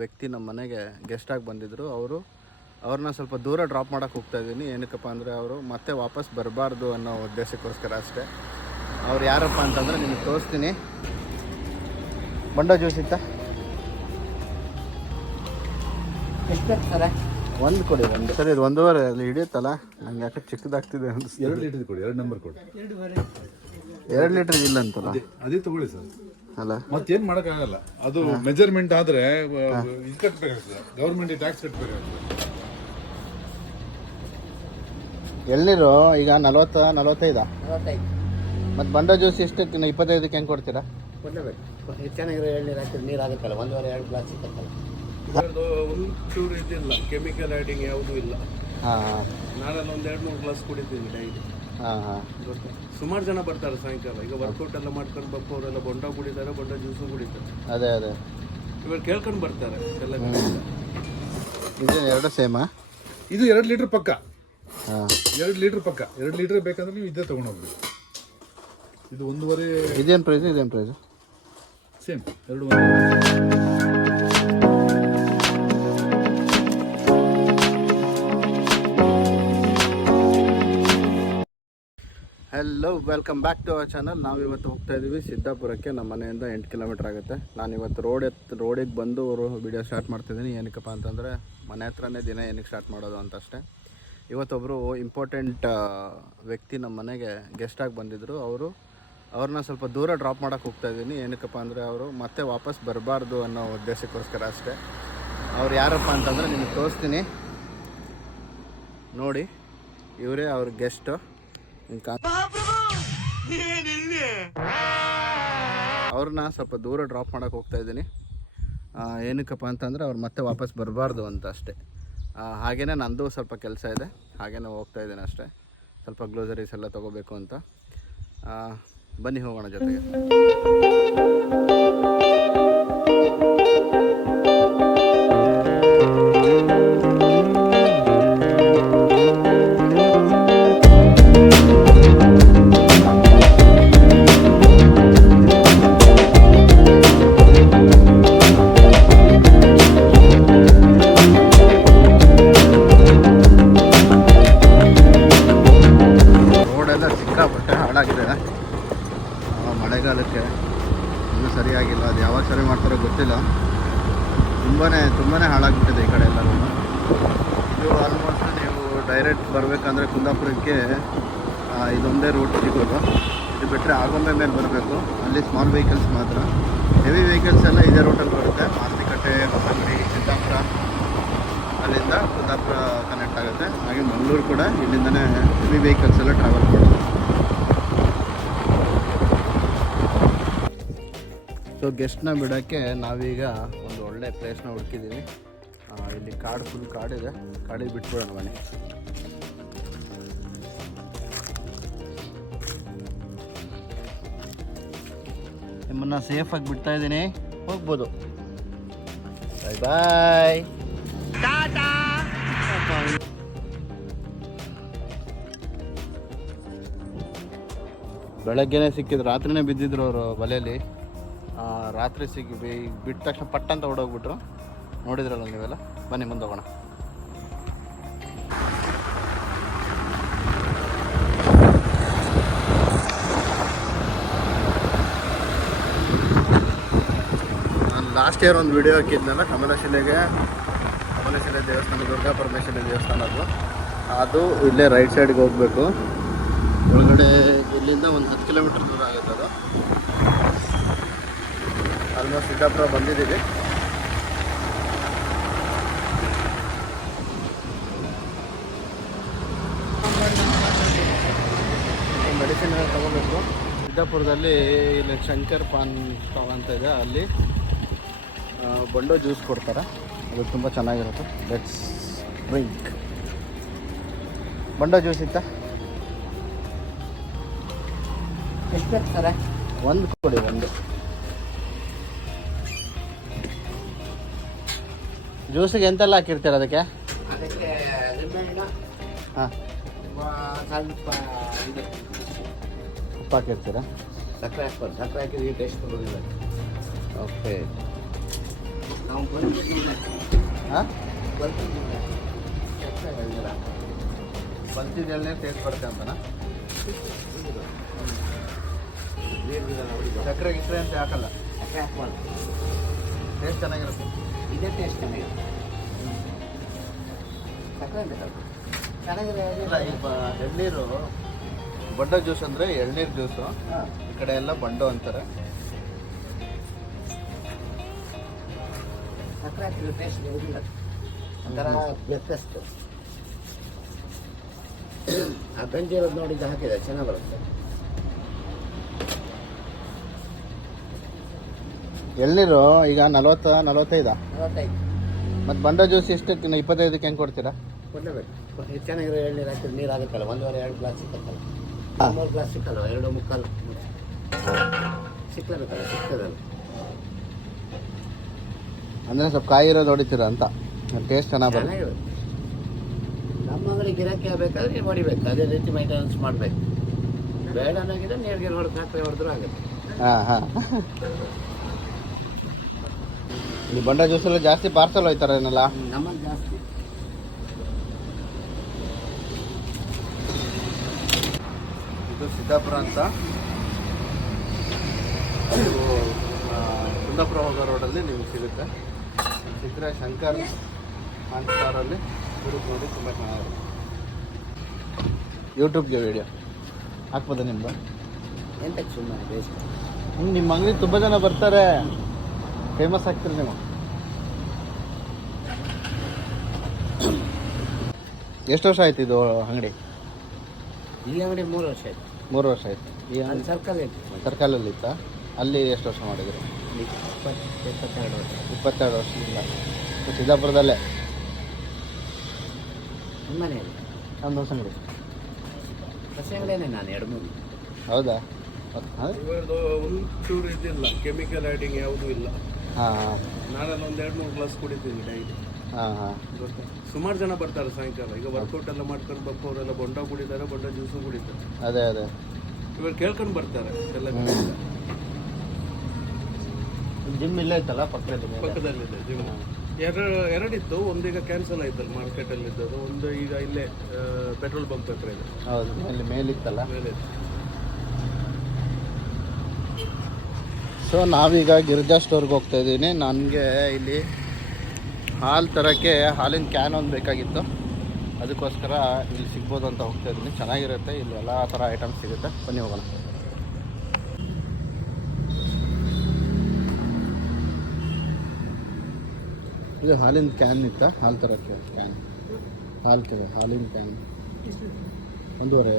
ವ್ಯಕ್ತಿ ನಮ್ಮ ಮನೆಗೆ ಗೆಸ್ಟಾಗಿ ಬಂದಿದ್ದರು. ಅವ್ರನ್ನ ಸ್ವಲ್ಪ ದೂರ ಡ್ರಾಪ್ ಮಾಡೋಕ್ಕೆ ಹೋಗ್ತಾಯಿದ್ದೀನಿ. ಏನಕ್ಕಪ್ಪ ಅಂದರೆ ಅವರು ಮತ್ತೆ ವಾಪಸ್ ಬರಬಾರ್ದು ಅನ್ನೋ ಉದ್ದೇಶಕ್ಕೋಸ್ಕರ ಅಷ್ಟೇ. ಅವ್ರು ಯಾರಪ್ಪ ಅಂತಂದರೆ ನಿಮಗೆ ತೋರಿಸ್ತೀನಿ. ಬಂಡೋ ಜ್ಯೂಸ್ ಇತ್ತಾ? ಎಷ್ಟು ಸರ? ಒಂದು ಕೊಡಿ. ಒಂದು ಸರಿ ಇದು 1.5 ಅಲ್ಲಿ ಹಿಡಿಯುತ್ತಲ್ಲ, ನಂಗೆ ಯಾಕೆ ಚಿಕ್ಕದಾಗ್ತಿದೆ ಅನಿಸ್ತು. 2 ಲೀಟರ್ ಕೊಡಿ, 2 ನಂಬರ್ ಕೊಡಿ. 2 ಲೀಟ್ರ್ ಇಲ್ಲ ಅಂತಲ್ಲ, ಅದೇ ತಗೊಳ್ಳಿ ಸರ್. ಅಲ್ಲ ಮತ್ತೇನು ಮಾಡೋಕ್ಕಾಗಲ್ಲ, ಅದು ಮೆಜರ್ಮೆಂಟ್ ಆದರೆ ಇದು ಕಟ್ಟಬೇಕಾಗ್ತದೆ, ಗೌರ್ಮೆಂಟ್ ಟ್ಯಾಕ್ಸ್ ಕಟ್ಟಬೇಕಾಗ್ತದೆ. ಎಳ್ನೀರು ಈಗ 45 45. ಮತ್ತು ಬಂಡೋ ಜ್ಯೂಸ್ ಎಷ್ಟಕ್ಕೆ 25ಕ್ಕೆ ಹೆಂಗೆ ಕೊಡ್ತೀರಾ? ಕೊಡಲೇಬೇಕು. ಚೆನ್ನಾಗಿರೋ ಎಳ್ನೀರು ಹಾಕಿದ್ರೆ ನೀರು ಆಗುತ್ತಲ್ಲ, 1.5-2 ಗ್ಲಾಸ್ ಸಿಕ್ಕತ್ತಲ್ಲ. ಒಂಚೂರು ಇದಿಲ್ಲ, ಕೆಮಿಕಲ್ ಆ್ಯಡಿಂಗ್ ಯಾವುದೂ ಇಲ್ಲ. ಹಾಂ ನಾಳೆಲ್ಲ 1-2-3 ಗ್ಲಾಸ್ ಕುಡಿತೀನಿ ಡೈಲಿ. ಹಾಂ ಹಾಂ ಸುಮಾರು ಜನ ಬರ್ತಾರೆ ಸಾಯಂಕಾಲ. ಈಗ ವರ್ಕೌಟ್ ಎಲ್ಲ ಮಾಡ್ಕೊಂಡು ಬಪ್ಪವರೆಲ್ಲ ಬೊಂಡ ಕುಡಿತಾರೆ, ಬೊಂಡ ಜ್ಯೂಸು ಕುಡಿತಾರೆ. ಅದೇ ಇವಾಗ ಕೇಳ್ಕೊಂಡು ಬರ್ತಾರೆ ಎಲ್ಲ. ಇದು 2 ಸೇಮಾ? ಇದು 2 ಲೀಟರ್ ಪಕ್ಕ. ಹಾಂ 2 ಲೀಟರ್ ಪಕ್ಕ. 2 ಲೀಟರ್ ಬೇಕಂದ್ರೆ ನೀವು ಇದೇ ತೊಗೊಂಡೋಗ್ಬೇಕು. ಇದು 1.5. ಇದೇನು price? Same 2. Hello, welcome back to our channel. ನಾವಿವತ್ತು ಹೋಗ್ತಾ ಇದ್ದೀವಿ ಸಿದ್ದಾಪುರಕ್ಕೆ. ನಮ್ಮ ಮನೆಯಿಂದ 8 ಕಿಲೋಮೀಟ್ರ್ ಆಗುತ್ತೆ. ನಾನಿವತ್ತು ರೋಡಿಗೆ ಬಂದು ವಿಡಿಯೋ ಸ್ಟಾರ್ಟ್ ಮಾಡ್ತಿದ್ದೀನಿ. ಏನಕ್ಕಪ್ಪ ಅಂತಂದರೆ ಮನೆ ಹತ್ರನೇ ದಿನ ಏನಕ್ಕೆ ಸ್ಟಾರ್ಟ್ ಮಾಡೋದು ಅಂತ ಅಷ್ಟೇ. ಇವತ್ತೊಬ್ಬರು ಇಂಪಾರ್ಟೆಂಟ್ ವ್ಯಕ್ತಿ ನಮ್ಮ ಮನೆಗೆ ಗೆಸ್ಟಾಗಿ ಬಂದಿದ್ದರು. ಅವ್ರನ್ನ ಸ್ವಲ್ಪ ದೂರ ಡ್ರಾಪ್ ಮಾಡೋಕ್ಕೆ ಹೋಗ್ತಾಯಿದ್ದೀನಿ. ಏನಕ್ಕಪ್ಪ ಅಂದರೆ ಅವರು ಮತ್ತೆ ವಾಪಸ್ ಬರಬಾರ್ದು ಅನ್ನೋ ಉದ್ದೇಶಕ್ಕೋಸ್ಕರ ಅಷ್ಟೇ. ಅವ್ರು ಯಾರಪ್ಪ ಅಂತಂದರೆ ನಿಮಗೆ ತೋರಿಸ್ತೀನಿ ನೋಡಿ. ಇವರೇ ಅವ್ರ ಗೆಸ್ಟು. ಅವ್ರನ್ನ ಸ್ವಲ್ಪ ದೂರ ಡ್ರಾಪ್ ಮಾಡೋಕ್ಕೆ ಹೋಗ್ತಾಯಿದ್ದೀನಿ. ಏನಕ್ಕಪ್ಪ ಅಂತಂದರೆ ಅವ್ರು ಮತ್ತೆ ವಾಪಸ್ ಬರಬಾರ್ದು ಅಂತ ಅಷ್ಟೇ. ಹಾಗೆಯೇ ನಂದು ಸ್ವಲ್ಪ ಕೆಲಸ ಇದೆ, ಹಾಗೆಯೇ ಹೋಗ್ತಾಯಿದ್ದೀನಿ ಅಷ್ಟೇ. ಸ್ವಲ್ಪ ಗ್ಲೋಸರೀಸ್ ಎಲ್ಲ ತೊಗೋಬೇಕು ಅಂತ. ಬನ್ನಿ ಹೋಗೋಣ ಜೊತೆಗೆ. ಮಳೆಗಾಲಕ್ಕೆ ಇನ್ನೂ ಸರಿಯಾಗಿಲ್ಲ. ಅದು ಯಾವಾಗ ಸರಿ ಮಾಡ್ತಾರೋ ಗೊತ್ತಿಲ್ಲ. ತುಂಬಾ ಹಾಳಾಗ್ಬಿಟ್ಟಿದೆ ಈ ಕಡೆ ಎಲ್ಲರೂ. ಇದು ಆಲ್ಮೋಸ್ಟ್ ನೀವು ಡೈರೆಕ್ಟ್ ಬರಬೇಕಂದ್ರೆ ಕುಂದಾಪುರಕ್ಕೆ ಇದೊಂದೇ ರೂಟ್ ಸಿಗೋದು. ಇದು ಬಿಟ್ಟರೆ ಆಗೊಂಬೆ ಮೇಲೆ ಬರಬೇಕು. ಅಲ್ಲಿ ಸ್ಮಾಲ್ ವೆಹಿಕಲ್ಸ್ ಮಾತ್ರ. ಹೆವಿ ವೆಹಿಕಲ್ಸ್ ಎಲ್ಲ ಇದೇ ರೂಟಲ್ಲಿ ಬರುತ್ತೆ. ಮಾಸ್ತಿಕಟ್ಟೆ, ಹೊಸಂಗಡಿ, ಸಿದ್ದಾಪುರ, ಅಲ್ಲಿಂದ ಕುಂದಾಪುರ ಕನೆಕ್ಟ್ ಆಗುತ್ತೆ. ಹಾಗೆ ಮಂಗಳೂರು ಕೂಡ ಇಲ್ಲಿಂದನೇ ಹೆವಿ ವೆಹಿಕಲ್ಸ್ ಎಲ್ಲ ಟ್ರಾವೆಲ್ ಮಾಡೋದು. ಸೊ ಗೆಸ್ಟ್ನ ಬಿಡೋಕ್ಕೆ ನಾವೀಗ ಒಂದು ಒಳ್ಳೆ ಪ್ಲೇಸ್ನ ಹುಡುಕಿದ್ದೀವಿ. ಇಲ್ಲಿ ಫುಲ್ ಕಾಡಿದೆ. ಕಾಡಿಗೆ ಬಿಟ್ಬಿಡೋಣ ಬನ್ನಿ. ನಿಮ್ಮನ್ನು ಸೇಫಾಗಿ ಬಿಡ್ತಾ ಇದ್ದೀನಿ, ಹೋಗ್ಬೋದು. ಬಾಯ್ ಬಾಯ್. ಬೆಳಗ್ಗೆನೇ ಸಿಕ್ಕಿದ್ರು, ರಾತ್ರಿನೇ ಬಿದ್ದಿದ್ರು ಅವರು ಬಲೆಯಲ್ಲಿ. ರಾತ್ರಿ ಬಿಟ್ಟ ತಕ್ಷಣ ಪಟ್ಟ ಅಂತ ಓಡೋಗ್ಬಿಟ್ರು. ನೋಡಿದ್ರಲ್ಲ ನೀವೆಲ್ಲ. ಬನ್ನಿ ಮುಂದೆ ಹೋಗೋಣ. ನಾನು ಲಾಸ್ಟ್ ಇಯರ್ ಒಂದು ವಿಡಿಯೋ ಹಾಕಿದ್ನಲ್ಲ, ಕಮಲಶಿಲೆ ದೇವಸ್ಥಾನ, ದುರ್ಗಾ ಪರಮೇಶ್ವರಿ ದೇವಸ್ಥಾನ. ಅದು ಇಲ್ಲೇ ರೈಟ್ ಸೈಡ್ಗೆ ಹೋಗಬೇಕು. ಒಳಗಡೆ ಇಲ್ಲಿಂದ ಒಂದು 10 ಕಿಲೋಮೀಟರ್ ದೂರ ಆಗುತ್ತೆ. ಅದು ಆಲ್ಮೋಸ್ಟ್ ಸಿದ್ದಾಪುರ ಬಂದಿದ್ದೀವಿ. ಮೆಡಿಸಿನ್ ಎಲ್ಲ ತೊಗೋಬೇಕು. ಸಿದ್ದಾಪುರದಲ್ಲಿ ಇಲ್ಲಿ ಶಂಕರ್ ಪಾನ್ ಸ್ಟಾಲ್ ಅಂತ ಇದೆ. ಅಲ್ಲಿ ಬಂಡೋ ಜ್ಯೂಸ್ ಕೊಡ್ತಾರೆ. ಅದು ತುಂಬ ಚೆನ್ನಾಗಿರುತ್ತೆ. Let's drink. ಬಂಡೋ ಜ್ಯೂಸ್ ಇತ್ತಾ? ಎಷ್ಟು ಸರ? 1 ಕೊಡಿ. 1 ಜ್ಯೂಸಿಗೆ ಎಂತೆಲ್ಲ ಹಾಕಿರ್ತೀರ ಅದಕ್ಕೆ? ನಿಂಬೆಹಣ್ಣು, ಹಾಂ, ಸ್ವಲ್ಪ ಇದು ಉಪ್ಪು ಹಾಕಿರ್ತೀರಾ? ಸಕ್ಕರೆ ಹಾಕ್ಬಾರ್ದು. ಸಕ್ಕರೆ ಹಾಕಿದ್ರೆ ಟೇಸ್ಟ್ ಬರೋದಿಲ್ಲ. ಓಕೆ. ನಾವು ಬಂದಿದ್ದೀವಿ ಹಾಂ ಬರ್ತಿದ್ದೀವಿ ಬಲ್ತಿದ ಎಳ್ನೀರು ಟೇಸ್ಟ್ ಬರುತ್ತೆ ಅಂತನಾ? ಸಕ್ಕರೆ ಗಿಕ್ಕರೆ ಅಂತ ಹಾಕಲ್ಲ, ಯಾಕೆ ಹಾಕ್ಬಾರ್ದು? ಟೇಸ್ಟ್ ಚೆನ್ನಾಗಿರುತ್ತೆ. ಇದೇ ಟೇಸ್ಟ್ ಚೆನ್ನಾಗಿದೆ. ಸಕ್ಕರೆ ಬೇಕಲ್ಲ ಚೆನ್ನಾಗಿದೆ. ಇಲ್ಲ ಈ ಎಳ್ನೀರು ಬೊಂಡ ಜ್ಯೂಸ್ ಅಂದರೆ ಎಳ್ನೀರು ಜ್ಯೂಸು, ಈ ಕಡೆ ಎಲ್ಲ ಬಂಡು ಅಂತಾರೆ. ಸಕ್ಕರೆ ಹಾಕಿದ್ರೆ ಟೇಸ್ಟ್ ಇರೋದಿಲ್ಲ, ಒಂಥರ ಬೆಕ್ಕಸ್ಟ್. ಆ ಗಂಜಿ ಇರೋದು ನೋಡಿದ್ದು ಹಾಕಿದೆ, ಚೆನ್ನಾಗಿ ಬರುತ್ತೆ. ಎಳ್ನೀರು ಈಗ 40 45 45 ಮತ್ತು ಬಂಡ ಜ್ಯೂಸ್ ಎಷ್ಟಕ್ಕೆ 25ಕ್ಕೆ ಹೆಂಗೆ ಕೊಡ್ತೀರಾ? ಕೊಡಲೇಬೇಕು. ಇದು ಚೆನ್ನಾಗಿರೋ ಎಳ್ನೀರು ಹಾಕಿದ್ರೆ ನೀರು ಆಗುತ್ತಲ್ಲ, 1.5 2 ಗ್ಲಾಸ್ ಸಿಕ್ಕತ್ತಲ್ಲ, 3 ಗ್ಲಾಸ್ ಸಿಕ್ಕಲ್ಲ, 2 ಮುಕ್ಕಾಲು ಸಿಕ್ಕಲೇಬೇಕಲ್ಲ, ಸಿಗ್ತದಲ್ಲ. ಅಂದರೆ ಸ್ವಲ್ಪ ಕಾಯಿ ಇರೋದು ಹೊಡಿತೀರಾ ಅಂತ, ಟೇಸ್ಟ್ ಚೆನ್ನಾಗಿ ಬರುತ್ತೆ. ಚೆನ್ನಾಗಿರುತ್ತೆ. ನಮ್ಮ ಅಂಗಡಿ ಗಿರಾಕಿ ಆಗಬೇಕಾದ್ರೆ ನೀವು ಹೊಡಿಬೇಕು, ಅದೇ ರೀತಿ ಮೈಂಟೆನೆನ್ಸ್ ಮಾಡಬೇಕು. ಬೇಡ ಅನ್ನೋಗಿದೆ ನೀರಿಗೆ ಹೊಡೆದು ಸಕ್ಕರೆ ಹೊಡೆದ್ರೂ ಆಗುತ್ತೆ. ಹಾಂ ಹಾಂ. ಈ ಬಂಡ ಜ್ಯೂಸೆಲ್ಲ ಜಾಸ್ತಿ ಪಾರ್ಸಲ್ ಹೋಯ್ತಾರೇನಲ್ಲ? ನಮ್ಮಲ್ಲಿ ಜಾಸ್ತಿ. ಇದು ಸಿದ್ದಾಪುರ ಅಂತ, ಇದು ಕುಂದಾಪುರ ಹೋಗೋ ರೋಡಲ್ಲಿ ನಿಮ್ಗೆ ಸಿಗುತ್ತೆ. ಸಿಕ್ಕರೆ ಶಂಕರ್ ಸ್ಟಾರಲ್ಲಿ ಹುಡುಕ್ ನೋಡಿ, ತುಂಬ ಚೆನ್ನಾಗಿರುತ್ತೆ. ಯೂಟ್ಯೂಬ್ಗೆ ವೀಡಿಯೋ ಹಾಕ್ಬೋದಾ ನಿಮ್ಮದು? ಎಂತಕ್ಕೆ ಸುಮ್ಮನೆ ಬೇಯಿಸ್ತಾರೆ. ನಿಮ್ಮ ಅಂಗಡಿ ತುಂಬ ಜನ ಬರ್ತಾರೆ, ಫೇಮಸ್ ಆಗ್ತೀರಿ ನೀವು. ಎಷ್ಟು ವರ್ಷ ಆಯ್ತು ಇದು ಅಂಗಡಿ? ಈ ಅಂಗಡಿ 3 ವರ್ಷ ಆಯ್ತು. 3 ವರ್ಷ ಆಯ್ತು. ಈ ಅಲ್ಲಿ ಸರ್ಕಲ್ ಐತಿ, ಸರ್ಕಲಲ್ಲಿ ಇತ್ತಾ? ಅಲ್ಲಿ ಎಷ್ಟು ವರ್ಷ ಮಾಡಿದ್ರು? 22 ವರ್ಷ. 22 ವರ್ಷದಿಂದ ಸಿದ್ದಾಪುರದಲ್ಲೇ ನಿಮ್ಮನೆ ಒಂದು ಹೊಸ ಅಂಗಡಿ. ಹೊಸ ಅಂಗಡಿಯೇ ನಾನು 2-3. ಹೌದಾ? ಇವ್ರದ್ದು ಒಂಚೂರು ಇದಿಲ್ಲ, ಕೆಮಿಕಲ್ ಆ್ಯಡಿಂಗ್ ಯಾವುದೂ ಇಲ್ಲ. ಹಾಂ ನಾಳೆಲ್ಲ ಒಂದು 2-3 ಗ್ಲಾಸ್ ಕುಡಿತೀನಿ ಡೈಲಿ. ಹಾಂ ಹಾಂ. ಗೊತ್ತಾ, ಸುಮಾರು ಜನ ಬರ್ತಾರೆ ಸಾಯಂಕಾಲ. ಈಗ ವರ್ಕೌಟ್ ಎಲ್ಲ ಮಾಡ್ಕೊಂಡು ಬಪ್ಪವರೆಲ್ಲ ಬೊಂಡ ಕುಡಿತಾರೆ, ಬೊಂಡ ಜ್ಯೂಸು ಕುಡಿತಾರೆ. ಅದೇ ಅದೇ. ಇವರು ಕೇಳ್ಕೊಂಡು ಬರ್ತಾರೆ ಎಲ್ಲ. ಜಿಮ್ ಇಲ್ಲೇ ಇತ್ತಲ್ಲ ಪಕ್ಕದಲ್ಲಿ ಮೇಲೆ? ಪಕ್ಕದಲ್ಲಿದೆ ಜಿಮ್. ಎರಡಿತ್ತು, ಒಂದೀಗ ಕ್ಯಾನ್ಸಲ್ ಆಯ್ತಲ್ಲ ಮಾರ್ಕೆಟಲ್ಲಿ ಇದ್ದದ್ದು. ಒಂದು ಈಗ ಇಲ್ಲೇ ಪೆಟ್ರೋಲ್ ಬಂಪ್ ಹತ್ರ ಇದೆ. ಹೌದು, ಅಲ್ಲಿ ಮೇಲಿತ್ತಲ್ಲ. ಮೇಲೆ ಸೊ ನಾವೀಗ ಗಿರಿಜಾ ಸ್ಟೋರ್ಗೆ ಹೋಗ್ತಾ ಇದ್ದೀನಿ. ನನಗೆ ಇಲ್ಲಿ ಹಾಲು ತರೋಕ್ಕೆ ಹಾಲಿನ ಕ್ಯಾನ್ ಒಂದು ಬೇಕಾಗಿತ್ತು, ಅದಕ್ಕೋಸ್ಕರ ಇಲ್ಲಿ ಸಿಗ್ಬೋದು ಅಂತ ಹೋಗ್ತಾ ಇದ್ದೀನಿ. ಚೆನ್ನಾಗಿರುತ್ತೆ, ಇಲ್ಲಿ ಎಲ್ಲ ಥರ ಐಟಮ್ಸ್ ಸಿಗುತ್ತೆ. ಬನ್ನಿ ಹೋಗೋಣ. ಇದು ಹಾಲಿನ ಕ್ಯಾನ್ ಇತ್ತ, ಹಾಲು ತರೋಕ್ಕೆ ಕ್ಯಾನ್, ಹಾಲಿನ ಕ್ಯಾನ್ 1.5.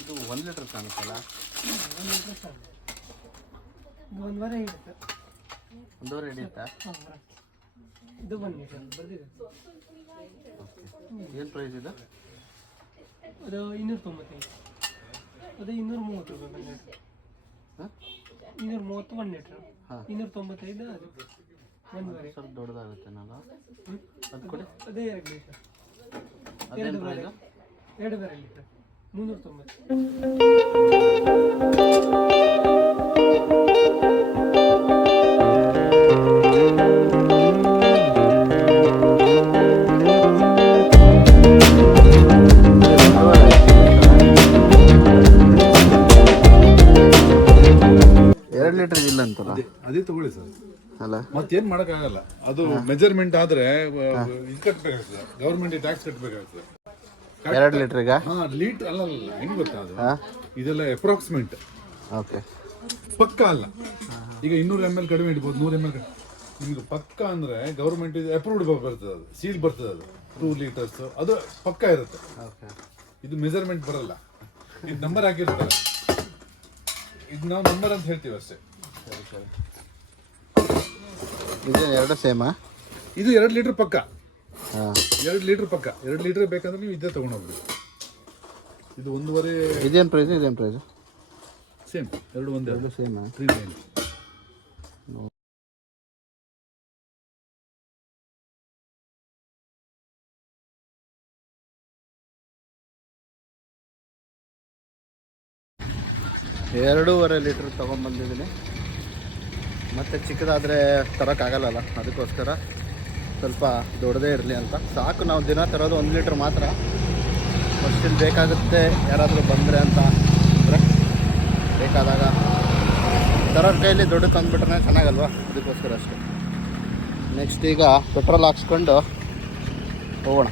ಇದು 1 ಲೀಟರ್ ಕಾಣುತ್ತಲ್ಲ? 1.5 ಹಿಡಿಯುತ್ತೆ. 1.5 ಹಿಡಿಯುತ್ತಾ? ಇದು 1 ಲೀಟರ್ ಬರ್ದಿದೆ. ಏನು ಪ್ರೈಸ್ ಇದೆ? ಅದು 295. ಅದು 230 ರೂಪಾಯಿ 1 ಲೀಟರ್. ಹಾಂ, 230 1 ಲೀಟರ್. ಹಾಂ, 295 ಅದು 1.5. ಸ್ವಲ್ಪ ದೊಡ್ಡದಾಗುತ್ತೆ ನಾನು ಅದು ಕೊಡಿ. ಅದೇ 2 ಲೀಟರ್. ಅದೇನು ಪ್ರೈಸು? 2.5 ಲೀಟರ್ 390. ಇಲ್ಲ ಅಂತಲ್ಲ? ಅದೇ ತಗೊಳ್ಳಿ ಸರ್, ಅಲ್ಲ ಮತ್ತೇನ್ ಮಾಡಕ್ಕಾಗಲ್ಲ. ಅದು ಮೆಜರ್ಮೆಂಟ್ ಆದ್ರೆ ಇದು ಕಟ್ಬೇಕಾಗ್ತದೆ, ಗೌರ್ಮೆಂಟ್ ಟ್ಯಾಕ್ಸ್ ಕಟ್ಬೇಕಾಗ್ತದೆ. 2 ಲೀಟ್ರಿಗೆ? ಹಾ, ಲೀಟರ್ ಅಲ್ಲ, ಹೆಂಗ್ ಗೊತ್ತಾ ಅದು? ಇದೆಲ್ಲ ಅಪ್ರಾಕ್ಸಿಮೇಟ್, ಓಕೆ, ಪಕ್ಕ ಅಲ್ಲ. ಈಗ 200 ml ಕಡಿಮೆ ಇಡ್ಬೋದು, 100 ml ನಿಮ್ಗೆ ಪಕ್ಕ ಅಂದ್ರೆ ಗೌರ್ಮೆಂಟ್ ಅಪ್ರೂವ್ಡ್ ಬರ್ತದೆ, ಅದು ಸೀಲ್ ಬರ್ತದೆ, ಅದು 2 ಲೀಟರ್ಸ್ ಅದು ಪಕ್ಕ ಇರುತ್ತೆ. ಇದು ಮೆಜರ್ಮೆಂಟ್ ಬರಲ್ಲ, ಇದು ನಂಬರ್ ಹಾಕಿರ್ತಾರೆ, ಇದು ನಾವು ನಂಬರ್ ಅಂತ ಹೇಳ್ತೀವಿ ಅಷ್ಟೇ. ಇದು 2 ಸೇಮಾ? ಇದು 2 ಲೀಟರ್ ಪಕ್ಕ. ಹಾಂ, 2 ಲೀಟರ್ ಪಕ್ಕ. 2 ಲೀಟರ್ ಬೇಕಂದ್ರೆ ನೀವು ಇದೇ ತಗೊಂಡೋಗ್ರಿ. ಇದು 1.5. ಇದೇನು ಪ್ರೈಸು? ಸೇಮ್, 2 ಒಂದೇ, 2 ಸೇಮಾ? 390. 2.5 ಲೀಟ್ರ್ ತೊಗೊಂಬಂದಿದ್ದೀನಿ. ಮತ್ತು ಚಿಕ್ಕದಾದರೆ ತರೋಕ್ಕಾಗಲ್ಲಲ್ಲ, ಅದಕ್ಕೋಸ್ಕರ ಸ್ವಲ್ಪ ದೊಡ್ಡದೇ ಇರಲಿ ಅಂತ. ಸಾಕು, ನಾವು ದಿನ ತರೋದು 1 ಲೀಟ್ರ್ ಮಾತ್ರ. ಫಸ್ಟಿಲ್ಲಿ ಬೇಕಾಗುತ್ತೆ ಯಾರಾದರೂ ಬಂದರೆ ಅಂತ ಅಂದರೆ ಬೇಕಾದಾಗ ತರೋರ ಕೈಯಲ್ಲಿ ದೊಡ್ಡ ತಂದುಬಿಟ್ರೆ ಚೆನ್ನಾಗಲ್ವಾ, ಅದಕ್ಕೋಸ್ಕರ ಅಷ್ಟೇ. ನೆಕ್ಸ್ಟ್ ಈಗ ಪೆಟ್ರೋಲ್ ಹಾಕ್ಸ್ಕೊಂಡು ಹೋಗೋಣ.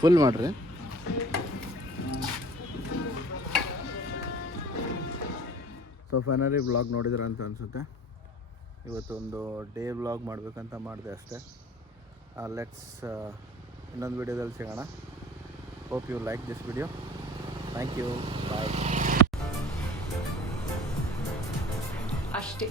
ಫುಲ್ ಮಾಡಿರಿ. ಸೊ ಫೈನಲಿ ವ್ಲಾಗ್ ನೋಡಿದ್ರೆ ಅಂತ ಅನಿಸುತ್ತೆ. ಇವತ್ತೊಂದು ಡೇ ವ್ಲಾಗ್ ಮಾಡಬೇಕಂತ ಮಾಡಿದೆ ಅಷ್ಟೇ. ಲೆಟ್ಸ್ ಇನ್ನೊಂದು ವಿಡಿಯೋದಲ್ಲಿ ಸಿಗೋಣ. Hope you like this video. Thank you, bye. ಅಷ್ಟೇ.